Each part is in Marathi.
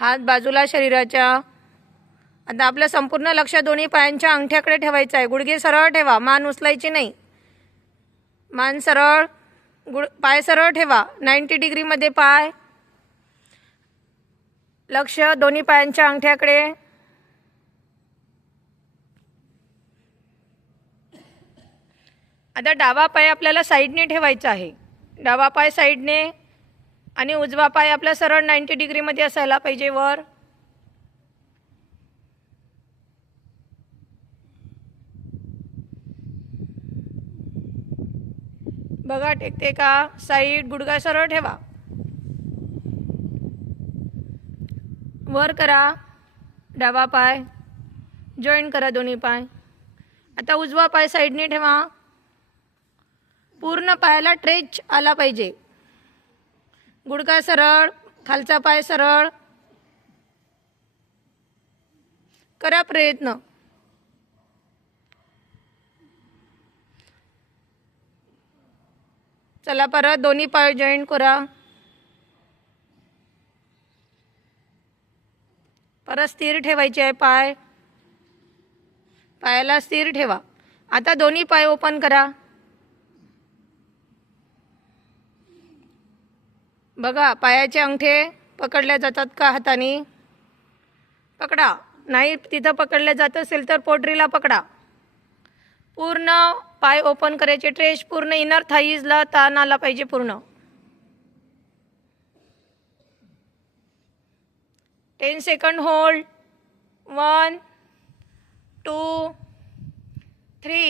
हात बाजूला शरीराच्या. आता आपलं संपूर्ण लक्ष दोन्ही पायांच्या अंगठ्याकडे ठेवायचं आहे. गुडघे सरळ ठेवा मान उचलायची नाही. मान सरळ गुड पाय सरळ ठेवा. नाईंटी डिग्रीमध्ये पाय. लक्ष दोन्ही पायांच्या अंगठ्याकडे. आता डावा पाय आपल्याला साईडने ठेवायचा आहे. डावा पाय साईडने आणि उजवा पाय आपला सरळ नाईंटी डिग्रीमध्ये असायला पाहिजे वर. बघा टेकते का? साईड गुडघा सरळ ठेवा. वर करा डावा पाय. जॉईन करा दोन्ही पाय. आता उजवा पाय साईडने ठेवा. पूर्ण पायाला ट्रेच आला पाहिजे. गुडघा सरळ खालचा पाय सरळ. करा प्रयत्न. चला परत दोन्ही पाय जॉईंट करा. परत स्थिर ठेवायचे आहे पाय. पायाला स्थिर ठेवा. आता दोन्ही पाय ओपन करा. बघा पायाचे अंगठे पकडल्या जातात का हाताने? पकडा. नाही तिथं पकडले जात असेल तर पोटरीला पकडा. पूर्ण पाय ओपन करायचे. ट्रेश पूर्ण इनर थाईजला ताण आला पाहिजे पूर्ण. Ten second hold one two three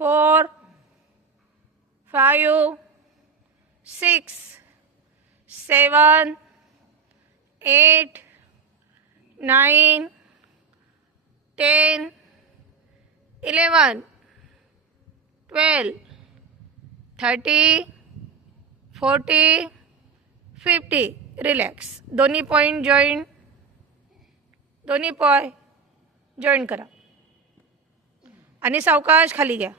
four five six seven eight nine ten eleven twelve thirty forty fifty. Relax. दोन्ही पॉईंट जॉईन. दोन्ही पॉय जॉईन करा. आणि सावकाश खाली घ्या.